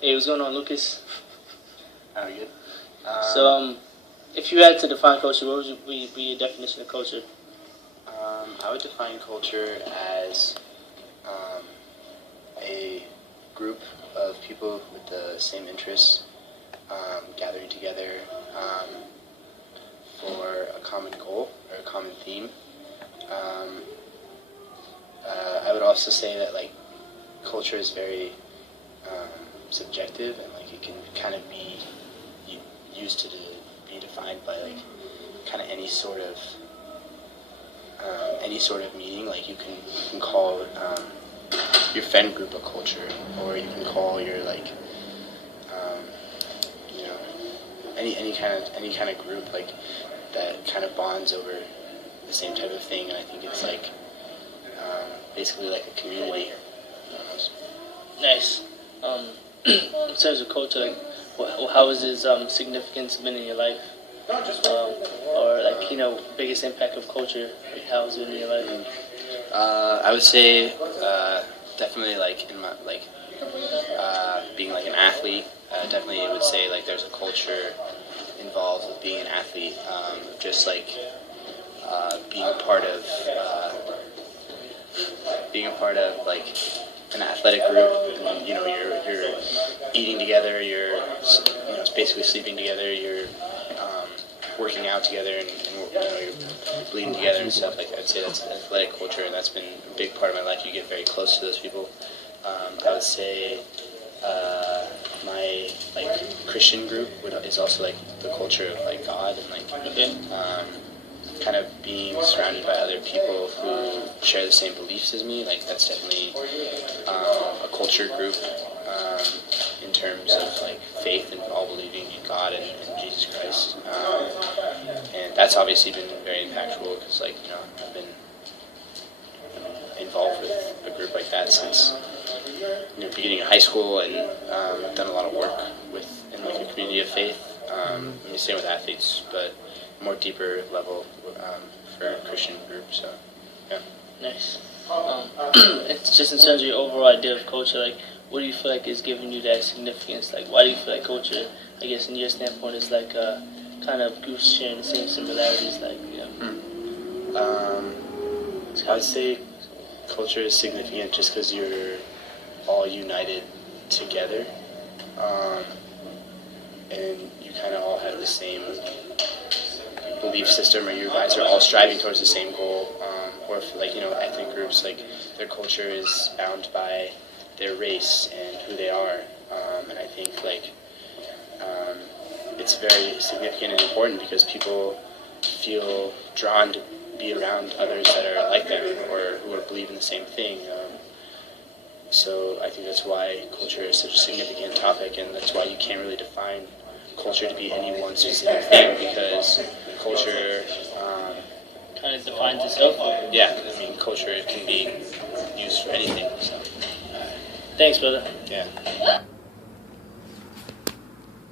Hey, what's going on, Lucas? Oh, good. If you had to define culture, what would be your definition of culture? I would define culture as a group of people with the same interests gathering together for a common goal or a common theme. I would also say that like culture is very subjective and like it can kind of be used to be defined by like kind of any sort of meaning. Like you can call your friend group a culture, or you can call your like you know any kind of group like that kind of bonds over the same type of thing. And I think it's like basically like a community. Almost. Nice. In terms of culture, like, how has its significance been in your life? Or like, biggest impact of culture, like how has it been in your life? I would say definitely like in my being like an athlete. Definitely, I would say like there's a culture involved with being an athlete. Just like being a part of like an athletic group. And, you're eating together. You're basically sleeping together. You're working out together, and you're bleeding together and stuff. Like I'd say that's athletic culture, and that's been a big part of my life. You get very close to those people. I would say my like Christian group is also like the culture of like God and like kind of being surrounded by other people who share the same beliefs as me. Like that's definitely a culture group in terms of like faith and all believing in God and Jesus Christ. And that's obviously been very impactful because like I've been involved with a group like that since beginning of high school, and I've done a lot of work in like a community of faith. Same with athletes, but more deeper level for a Christian group. So yeah. Nice. It's just in terms of your overall idea of culture, like what do you feel like is giving you that significance? Like why do you feel like culture, I guess in your standpoint, is like kind of groups sharing the same similarities? Like I would say culture is significant just because you're all united together, and you kind of all have the same belief system, or you guys are all striving towards the same goal. Or if like ethnic groups, like their culture is bound by their race and who they are, and I think like it's very significant and important because people feel drawn to be around others that are like them or who believe in the same thing. So I think that's why culture is such a significant topic, and that's why you can't really define culture to be any one specific thing, because culture kind of defines itself. Yeah, I mean culture can be used for anything. So. Thanks, brother. Yeah.